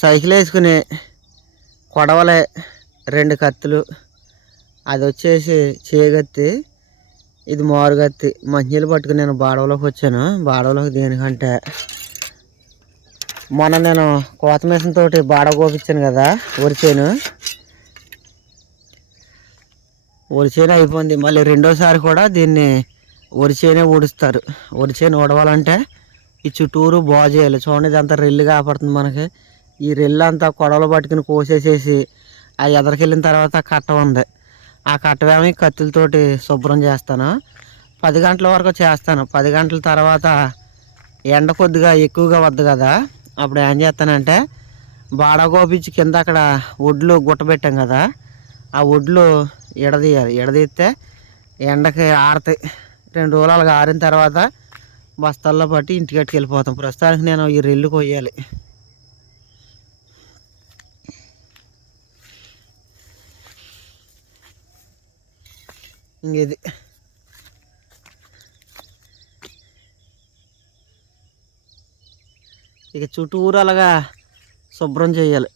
Cycle వేసుకుని కొడవలే రెండు కత్తులు. అది వచ్చేసి చేయగత్తి ఇది మారుగత్తి. మంచినీళ్ళు పట్టుకుని నేను బాడవలోకి వచ్చాను. బాడవలోకి దేనికంటే మొన్న నేను కోత మిషన్ తోటి బాడ కోపించాను కదా వరిచేను ఒరిచేను అయిపోయింది. మళ్ళీ రెండోసారి కూడా దీన్ని ఒరిచేనే ఊడుస్తారు. ఒరిచేను ఊడవాలంటే ఈ చుట్టూరు బాగు చేయాలి. చూడండి ఇదంతా రెల్లు కాపాడుతుంది మనకి. ఈ రెల్లు అంతా కొడవలు పట్టుకుని కోసేసేసి ఆ ఎదరికెళ్ళిన తర్వాత కట్ట ఉంది. ఆ కట్టవేమి కత్తులతోటి శుభ్రం చేస్తాను. పది గంటల వరకు చేస్తాను. పది గంటల తర్వాత ఎండ కొద్దిగా ఎక్కువగా వద్దు కదా. అప్పుడు ఏం చేస్తానంటే బాడగోపించి కింద అక్కడ ఒడ్లు గుట్టబెట్టాం కదా. ఆ ఒడ్లు ఎడదీయాలి ఎడదీస్తే ఎండకి ఆరుతాయి. రెండు రోజులు అలాగ ఆరిన తర్వాత బస్తాల్లో పట్టి ఇంటికి వెళ్ళిపోతాం ప్రస్తుతానికి నేను ఈ రెల్లు కొయ్యాలి. ఇంకేది ఇక చుట్టూరు అలాగా శుభ్రం చేయాలి.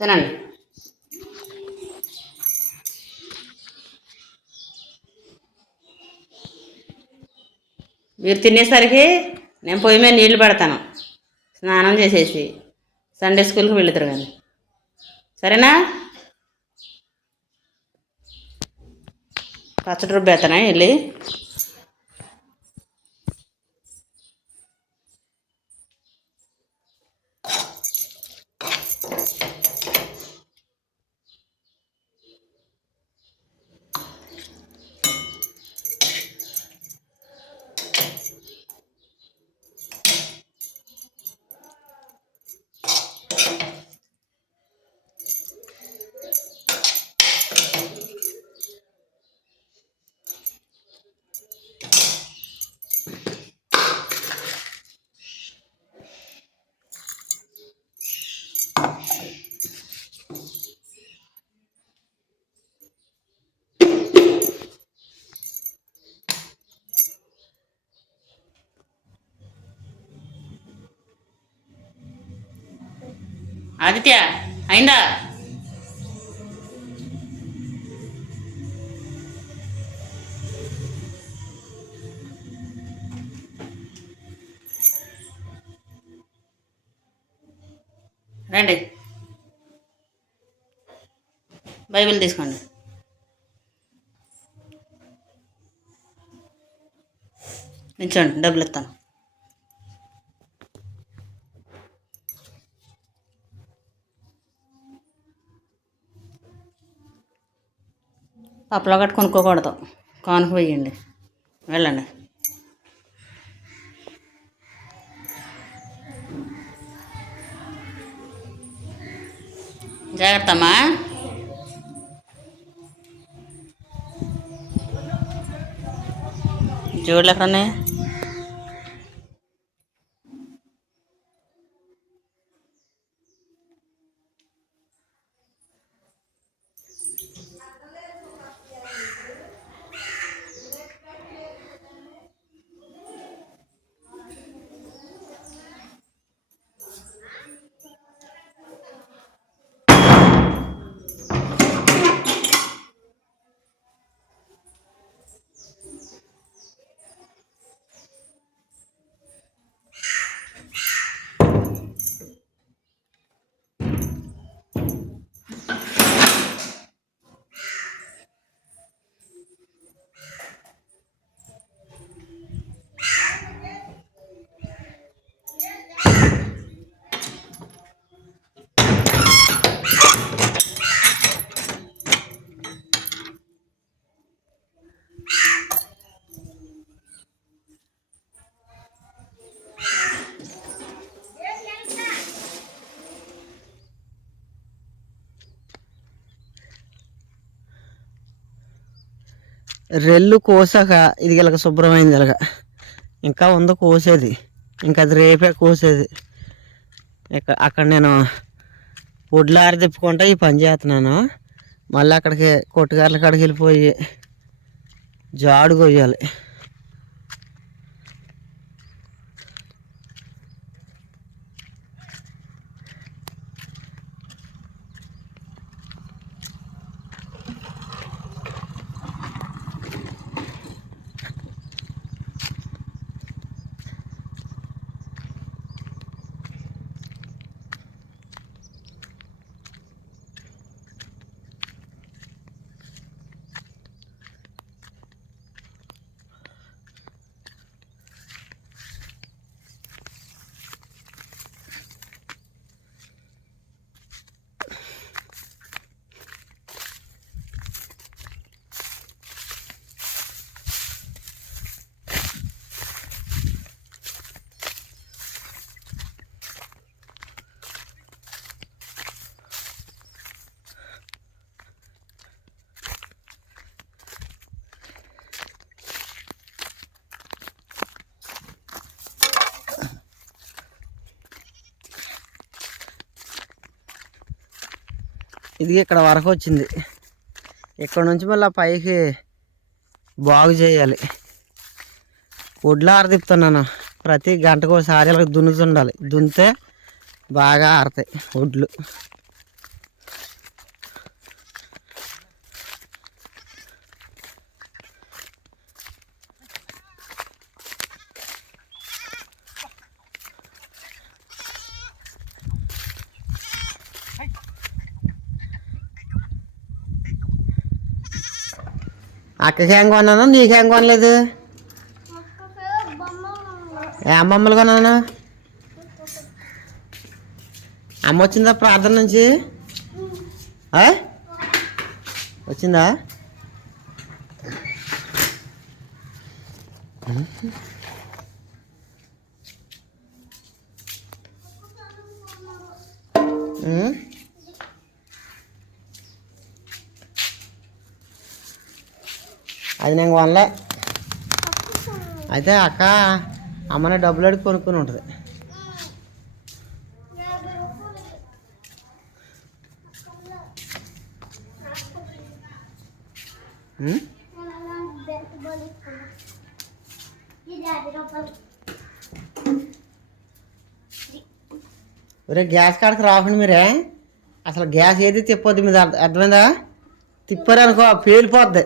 తినండి. మీరు తినేసరికి నేను పొయ్యి మీద నీళ్ళు పెడతాను. స్నానం చేసేసి సండే స్కూల్కి వెళ్తారు కానీ. సరేనా? పచ్చడి రుబ్బేస్తానా వెళ్ళి? ఆదిత్య అయిందా? రండి. బైబిల్ తీసుకోండి. నిల్చోండి డబ్బులు ఇస్తాను. పప్పులో కట్టు కొనుక్కోకూడదు. కానుక వేయండి. వెళ్ళండి. జాగ్రత్తమ్మా జోడులు ఎక్కడ ఉన్నాయి రెల్లు కోసాక ఇది గలక శుభ్రమైంది ఇలాగ ఇంకా ఉందో కోసేది. ఇంకా అది రేపే కోసేది. ఇక అక్కడ నేను ఒడ్లు ఆరి తిప్పుకుంటా ఈ పని చేస్తున్నాను. మళ్ళీ అక్కడికి కొట్టుగారుల కాడికి వెళ్ళిపోయి జాడు కొయ్యాలి. ఇది ఇక్కడ వరకు వచ్చింది. ఇక్కడ నుంచి మళ్ళీ ఆ పైకి బాగు చేయాలి. వడ్లు ఆరదిప్పుతున్నాను ప్రతి గంటకు ఒకసారి ఇలా దున్నుతుండాలి. దున్నితే బాగా ఆరుతాయి వడ్లు అక్కకి ఏం కొన్నాను? నీకేం కొనలేదు? ఏం బొమ్మలు కొన్నాను? అమ్మ వచ్చిందా ప్రార్థన నుంచి? వచ్చిందా? అది నేను కొనలే. అయితే అక్క అమ్మని డబ్బులు అడిగి కొనుక్కొని ఉంటుంది. ఒరే గ్యాస్ కాడికి రాకుండా మీరే. అసలు గ్యాస్ ఏది తిప్పొద్దు మీద అర్థమైందా? తిప్పారు అనుకో పేలిపోద్ది.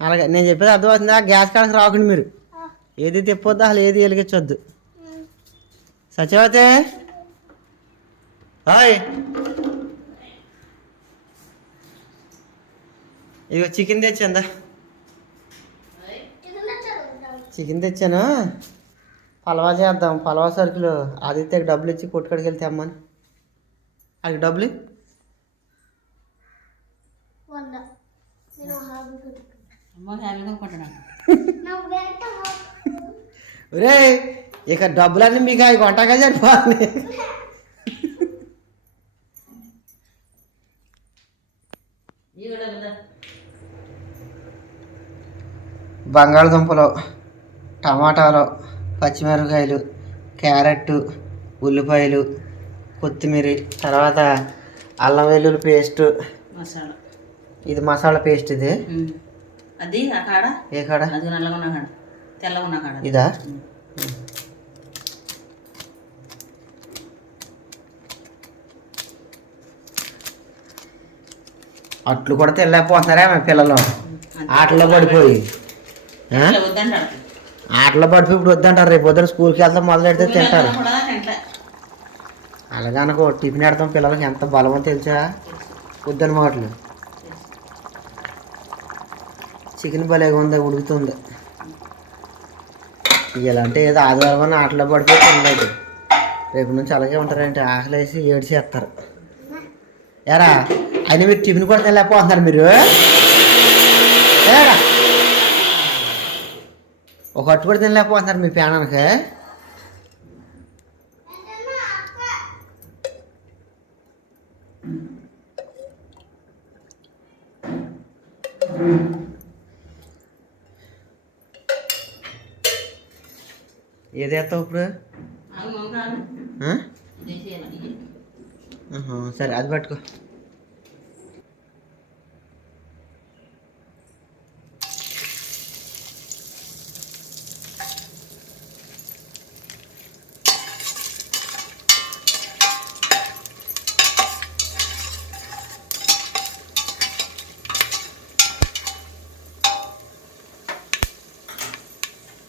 అలాగే నేను చెప్పేది అర్థమవుతుందా? గ్యాస్ కాడకు రాకండి మీరు. ఏది తిప్పొద్దు అసలు ఏది వెలిగించొద్దు. సత్యవతి? హాయ్. ఇగో చికెన్ తెచ్చిందా? చికెన్ తెచ్చాను? పలవా చేద్దాం పలవా సరుకులు. ఆదిత్యకి డబ్బులు ఇచ్చి కొట్టుకడికి వెళ్తే అమ్మని. అది డబ్బులు ఒరే ఇక డబ్బులన్నీ మీకు అవి కొంటగా సరిపోతుంది బంగాళదుంపలు టమాటాలు పచ్చిమిరపకాయలు క్యారెట్ ఉల్లిపాయలు కొత్తిమీర తర్వాత అల్లం వెల్లుల్లి పేస్ట్. మసాలా. ఇది మసాలా పేస్ట్ ఇది. అది ఆ కాడ? ఏ కాడ? అది నల్లగా ఉన్న కాడ తెల్లగా ఉన్న కాడ. ఇదా. అట్లు కూడా తెల్లకపోతున్నారా మా పిల్లలు. ఆటలో పడిపోయి. ఆటలో పడిపోయి ఇప్పుడు వద్దంటారు. రేపు పొద్దున స్కూల్కి వెళ్తాం మొదలు పెడితే తింటారు. అలాగనుకో టిఫిన్ పెడతాం పిల్లలకి. ఎంత బలమో తెలుసా? వద్దని మాటలు. చికెన్ భలేగా ఉంది ఉడుకుతుంది? ఇలాంటి ఏదో ఆదివారం అని ఆటలో పడిపోయి తినలేదు. రేపు నుంచి అలాగే ఉంటారంటే ఆకలేసి ఏడ్చేస్తారు ఎరా అయినా మీరు టిఫిన్ కూడా తినలేకపోతున్నారు మీరు? ఏరా? ఒక అట్టు కూడా తినలేకపోతున్నారు మీ పేనానికి? ఏది వేస్తావు ఇప్పుడు అవును కాదు ఆ? ఇదే చేయాలి ఇది. ఆహా, సరే అది పట్టుకో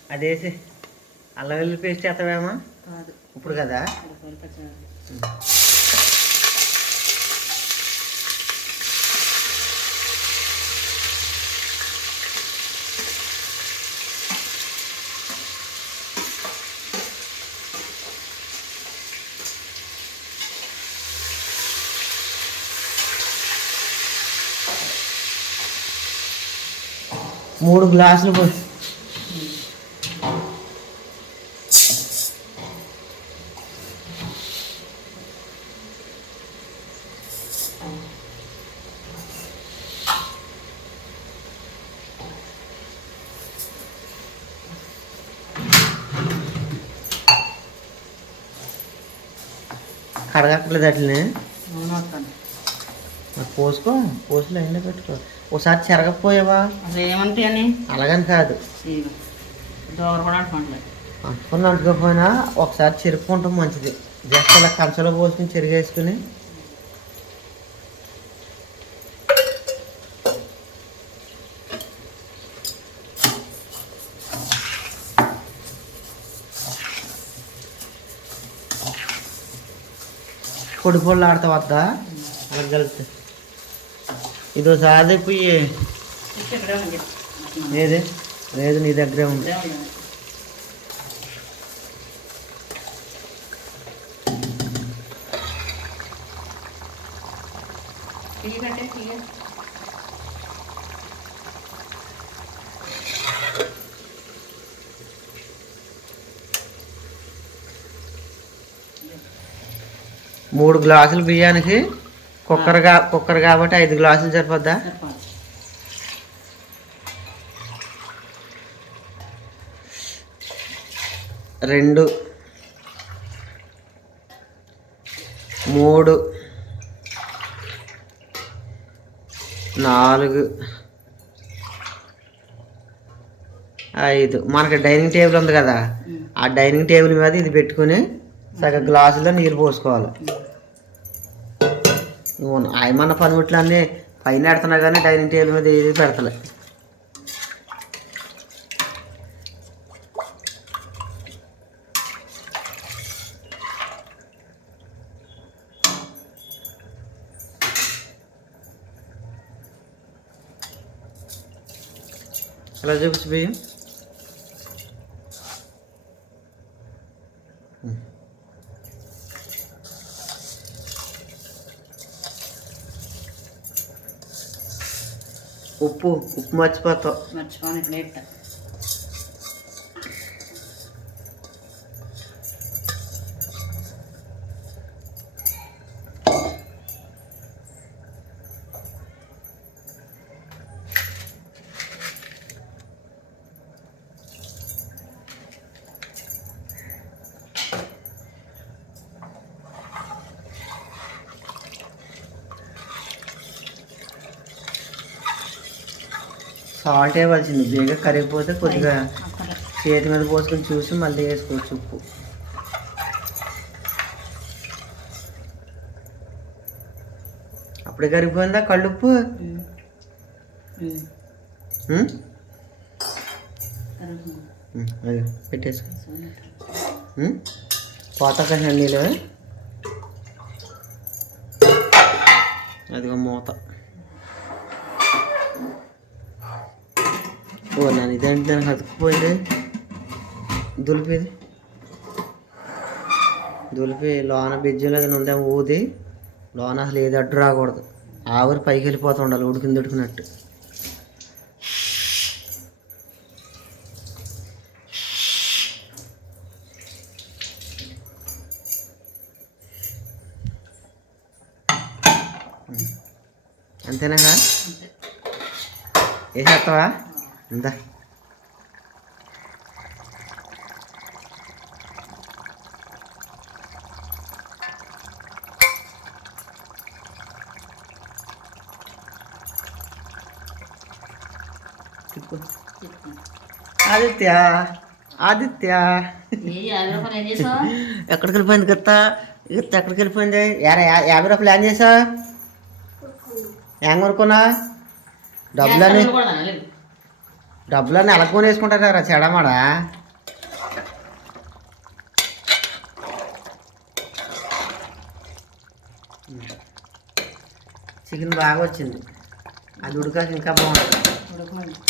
అదేసి అల్లం వెల్లుల్లి పేస్ట్ వేస్తావేమో కాదు ఇప్పుడు కదా. మూడు గ్లాసులు పోసి కడగక్కర్లేదు అట్లనే. పోసుకో పోసులో ఎండ పెట్టుకో. ఒకసారి చెరగకపోయావా? అసలు ఏమంటాయని అలాగని కాదు. దోర కూడా అంటుకోవట్లేదు. అంటుకుని అంటుకోకపోయినా ఒకసారి చెరుపుకుంటాం మంచిది. జస్ట్ ఇలా కంచంలో పోసుకుని చెరిగేసుకుని పొడి పొడి ఆడతా వద్దా అలా కలిపి ఇది ఒకసారి పోయి ఇక్కడే ఉంది. ఏది? లేదు నీ దగ్గరే ఉంది ఇక్కడే ఉంది. టీ కట్టే టీ మూడు గ్లాసులు బియ్యానికి కుక్కర్ కా కుక్కర్ కాబట్టి ఐదు గ్లాసులు సరిపోద్దా? సరిపోదు రెండు మూడు నాలుగు ఐదు. మనకి డైనింగ్ టేబుల్ ఉంది కదా. ఆ డైనింగ్ టేబుల్ మీద ఇది పెట్టుకుని సగం గ్లాసులో నీళ్ళు పోసుకోవాలి. నువ్వు ఆయమన్న పనిముట్లు అన్నీ పైన పెడుతున్నా కానీ డైనింగ్ టేబుల్ మీద ఏది పెడతలే. ఎలా చూపించు బియ్యం? ఉప్పు ఉప్పు మర్చిపోతావు మర్చిపోని ఇప్పుడు సాల్ట్ వేయవలసింది. బేగా కరిగిపోతే కొద్దిగా చేతి మీద పోసుకొని చూసి మళ్ళీ వేసుకోవచ్చు ఉప్పు. అప్పుడే కరిగిపోయిందా కళ్ళుప్పు? అదిగో పెట్టేసుకో? పోతాక నీళ్ళు అదిగో మూత. ఓ నన్ను ఇదేంటి దానికి అతుక్కుపోయింది దులిపేది. దులిపి లోన బిజ్జులో ఏదైనా ఉందేమో ఊది. లోన అసలు ఏది అడ్డు రాకూడదు. ఆవిరి పైకి వెళ్ళిపోతూ ఉండాలి ఉడికింది ఉడికినట్టు అంతేనా వేసేస్తావా ఇందా తిప్పు. ఆదిత్య ఆదిత్య ఏ యాభై రూపాయలు ఏం చేసావు ఎక్కడికి వెళ్ళిపోయింది గత్త గత్త ఎక్కడికి వెళ్ళిపోయింది యారా యా- యాభై రూపాయలు ఏం చేసా ఏం కొనుక్కున్నా డబ్బులని డబ్బులన్నీ అలకొని వేసుకుంటారా చెడమాడా? చికెన్ బాగా వచ్చింది. అది ఉడకాక ఇంకా బాగుంటుంది.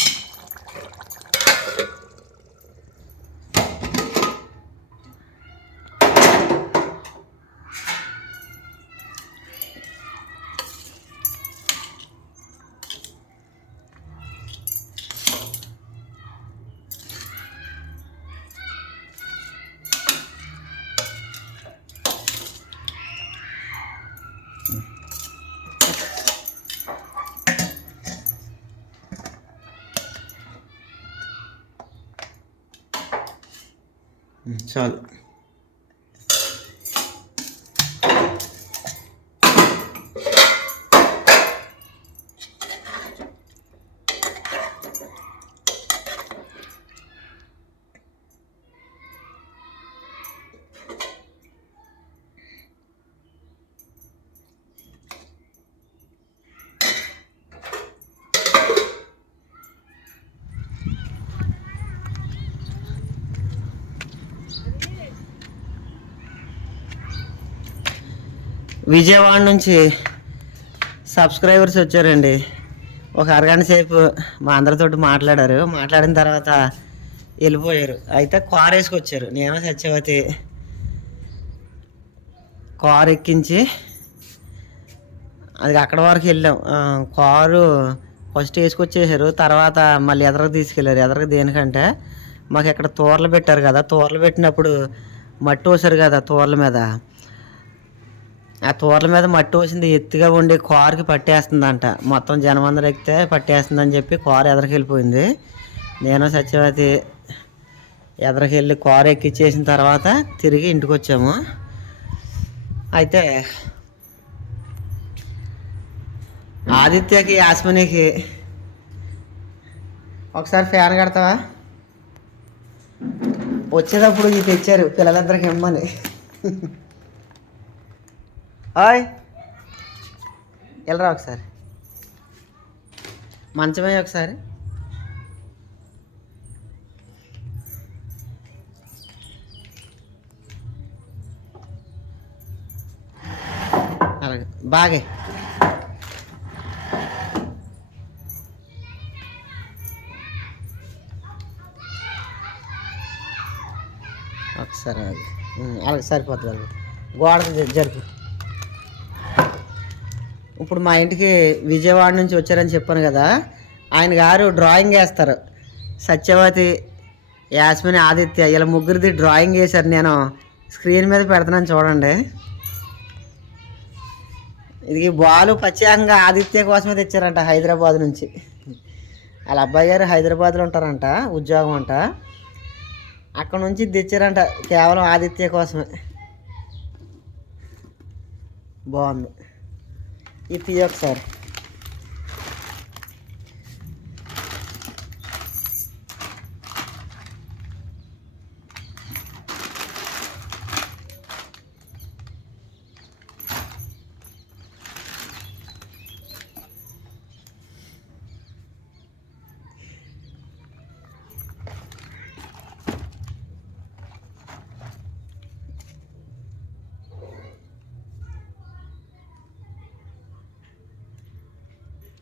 So విజయవాడ నుంచి సబ్స్క్రైబర్స్ వచ్చారండి. ఒక అరగంట సేపు మా అందరితోటి మాట్లాడారు. మాట్లాడిన తర్వాత వెళ్ళిపోయారు. అయితే కార్ వేసుకొచ్చారు నేను సత్యవతి కారు ఎక్కించి అది అక్కడ వరకు వెళ్ళాం. కారు ఫస్ట్ వేసుకొచ్చేసారు. తర్వాత మళ్ళీ ఎదరకు తీసుకెళ్ళారు. ఎదరకు దేనికంటే మాకు ఇక్కడ తోరలు పెట్టారు కదా. తోరలు పెట్టినప్పుడు మట్టి పోసారు కదా తోరల మీద. ఆ తోటల మీద మట్టి వచ్చింది ఎత్తుగా ఉండి కారుకి పట్టేస్తుందంట. మొత్తం జనం అందరూ ఎక్కితే పట్టేస్తుందని చెప్పి కారు ఎదరికెళ్ళిపోయింది నేను సత్యవతి ఎదరికెళ్ళి కారు ఎక్కిచ్చేసిన తర్వాత తిరిగి ఇంటికి వచ్చాము. అయితే ఆదిత్యకి యాస్మనికి ఒకసారి ఫ్యాన్ కడతావా? వచ్చేటప్పుడు ఇది తెచ్చారు పిల్లలందరికి ఇమ్మని. హాయ్. వెళ్ళరా ఒకసారి. మంచమే ఒకసారి. అలాగే బాగే. ఒకసారి అలాగే సరిపోతుంది అలాగే గోడకు జరుపు. ఇప్పుడు మా ఇంటికి విజయవాడ నుంచి వచ్చారని చెప్పాను కదా ఆయన గారు డ్రాయింగ్ వేస్తారు. సత్యవతి యాస్మిని ఆదిత్య ఇలా ముగ్గురిది డ్రాయింగ్ వేశారు. నేను స్క్రీన్ మీద పెడుతున్నాను చూడండి. ఇది బాలు ప్రత్యేకంగా ఆదిత్య కోసమే తెచ్చారంట హైదరాబాద్ నుంచి. వాళ్ళ అబ్బాయి గారు హైదరాబాద్లో ఉంటారంట ఉద్యోగం అంట. అక్కడ నుంచి తెచ్చారంట కేవలం ఆదిత్య కోసమే. బాగుంది. ఈ తీయ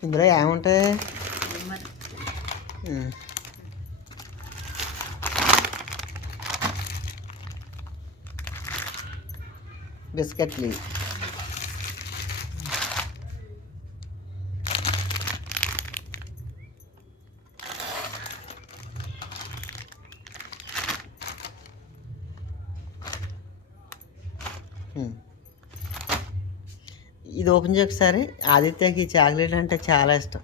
ఇందులో ఏముంటాయి ఉమ్. బిస్కెట్లు ఓపెన్ ఒకసారి ఆదిత్యకి ఈ చాక్లెట్ అంటే చాలా ఇష్టం.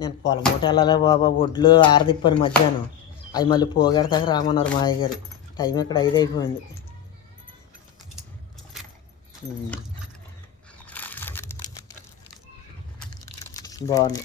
నేను పొలమూట వెళ్ళాలి బాబా ఒడ్లు ఆరదిప్పాను మధ్యాహ్నం. అవి మళ్ళీ పోగెడతాక రామన్నారు మా గారు. టైం ఇక్కడ ఐదు అయిపోయింది. బాగుంది.